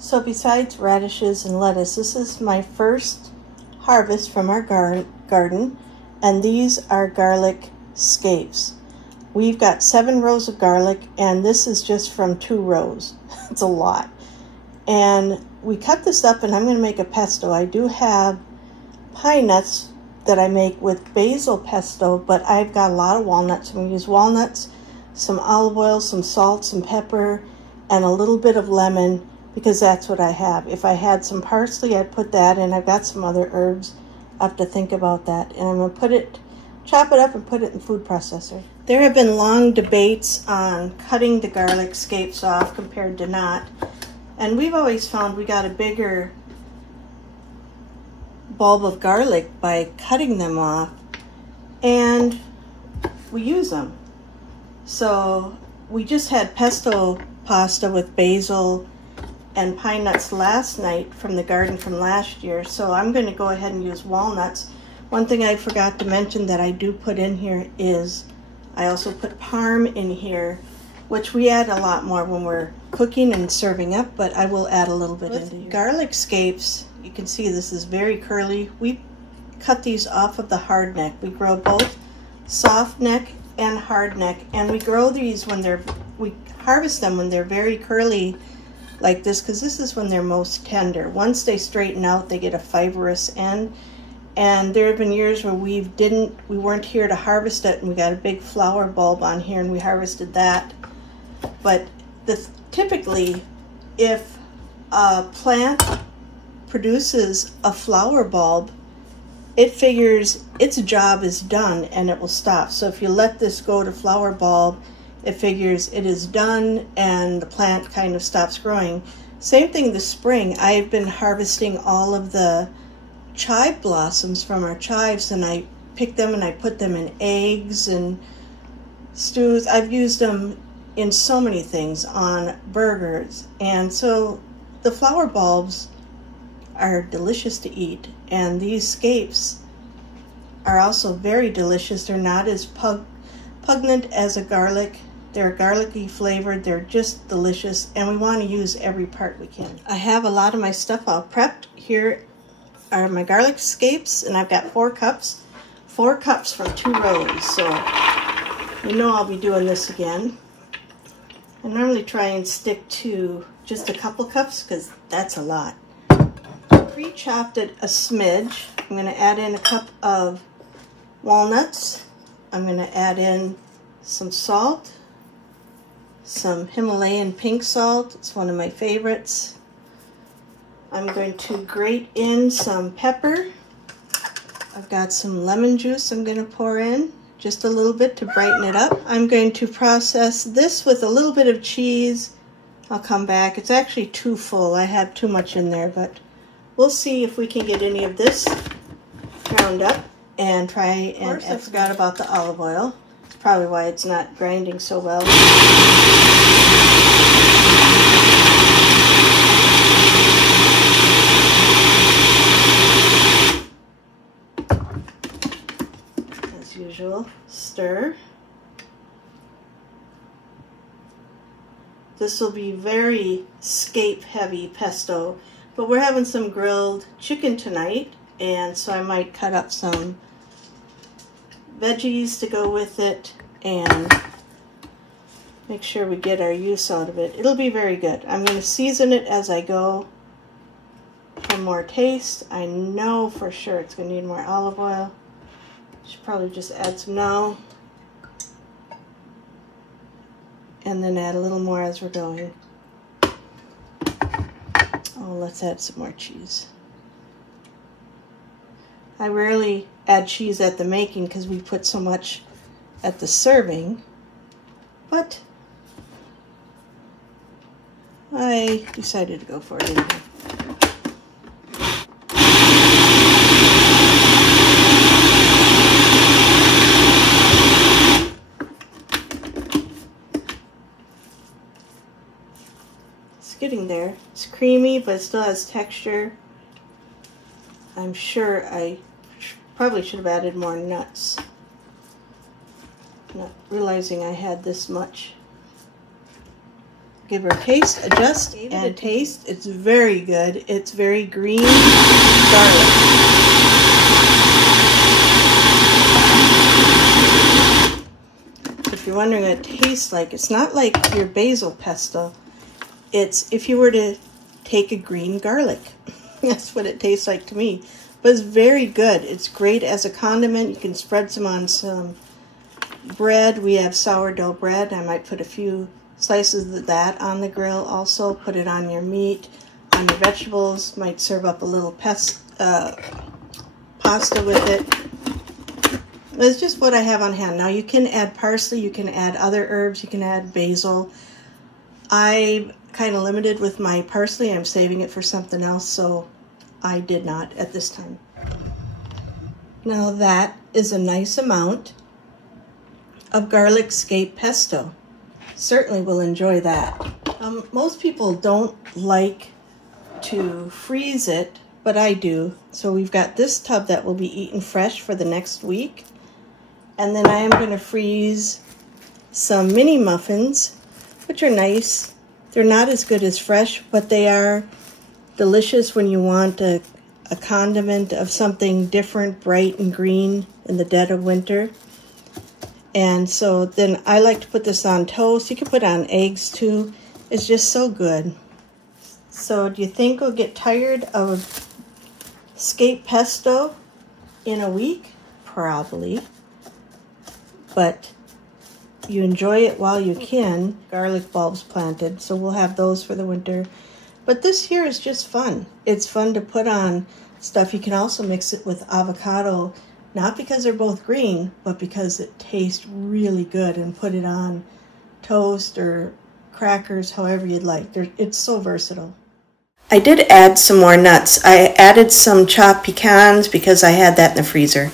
So besides radishes and lettuce, this is my first harvest from our garden, and these are garlic scapes. We've got 7 rows of garlic, and this is just from 2 rows. It's a lot. And we cut this up, and I'm going to make a pesto. I do have pine nuts that I make with basil pesto, but I've got a lot of walnuts. I'm going to use walnuts, some olive oil, some salt, some pepper, and a little bit of lemon, because that's what I have. If I had some parsley, I'd put that in. I've got some other herbs. I have to think about that. And I'm going to chop it up and put it in the food processor. There have been long debates on cutting the garlic scapes off compared to not. And we've always found we got a bigger bulb of garlic by cutting them off, and we use them. So we just had pesto pasta with basil and pine nuts last night from the garden from last year, so I'm going to go ahead and use walnuts. One thing I forgot to mention that I do put in here is I also put parm in here, which we add a lot more when we're cooking and serving up, but I will add a little bit into here. Garlic scapes, you can see this is very curly. We cut these off of the hard neck. We grow both soft neck and hard neck, and we grow these we harvest them when they're very curly like this, because this is when they're most tender. Once they straighten out, they get a fibrous end. And there have been years where we weren't here to harvest it, and we got a big flower bulb on here and we harvested that. But typically, if a plant produces a flower bulb, it figures its job is done and it will stop. So if you let this go to flower bulb, it figures it is done and the plant kind of stops growing. Same thing this spring. I've been harvesting all of the chive blossoms from our chives, and I pick them and I put them in eggs and stews. I've used them in so many things, on burgers. And so the flower bulbs are delicious to eat, and these scapes are also very delicious. They're not as pungent as a garlic. They're garlicky flavored. They're just delicious, and we want to use every part we can. I have a lot of my stuff all prepped. Here are my garlic scapes, and I've got 4 cups. 4 cups from 2 rows, so you know I'll be doing this again. I normally try and stick to just a couple cups because that's a lot. Pre-chopped it a smidge. I'm going to add in a cup of walnuts. I'm going to add in some salt, some Himalayan pink salt. It's one of my favorites. I'm going to grate in some pepper. I've got some lemon juice I'm going to pour in, just a little bit to brighten it up. I'm going to process this with a little bit of cheese. I'll come back. It's actually too full. I had too much in there, but we'll see if we can get any of this ground up and try and... Of course, I forgot about the olive oil. It's probably why it's not grinding so well. As usual, stir. This will be very scape heavy pesto, but we're having some grilled chicken tonight, and so I might cut up some veggies to go with it and make sure we get our use out of it. It'll be very good. I'm going to season it as I go for more taste. I know for sure it's going to need more olive oil. Should probably just add some now. And then add a little more as we're going. Oh, let's add some more cheese. I rarely add cheese at the making because we put so much at the serving, but I decided to go for it anyway. Getting there. It's creamy, but it still has texture. I'm sure I probably should have added more nuts. Not realizing I had this much. give her a taste, adjust, and taste. It's very good. It's very green garlic. If you're wondering what it tastes like, it's not like your basil pesto. It's if you were to take a green garlic. That's what it tastes like to me. But it's very good. It's great as a condiment. You can spread some on some bread. We have sourdough bread. I might put a few slices of that on the grill also. Put it on your meat, on your vegetables. Might serve up a little pasta with it. It's just what I have on hand. Now you can add parsley, you can add other herbs, you can add basil. I'm kind of limited with my parsley. I'm saving it for something else, so I did not at this time. Now that is a nice amount of garlic scape pesto. Certainly will enjoy that. Most people don't like to freeze it, but I do. So we've got this tub that will be eaten fresh for the next week. And then I am going to freeze some mini muffins, which are nice. They're not as good as fresh, but they are delicious when you want a condiment of something different, bright and green in the dead of winter. And so then I like to put this on toast. You can put on eggs too. It's just so good. So do you think we'll get tired of scape pesto in a week? Probably. But you enjoy it while you can. Garlic bulbs planted, so we'll have those for the winter. But this here is just fun. It's fun to put on stuff. You can also mix it with avocado, not because they're both green, but because it tastes really good, and put it on toast or crackers, however you'd like. It's so versatile. I did add some more nuts. I added some chopped pecans because I had that in the freezer.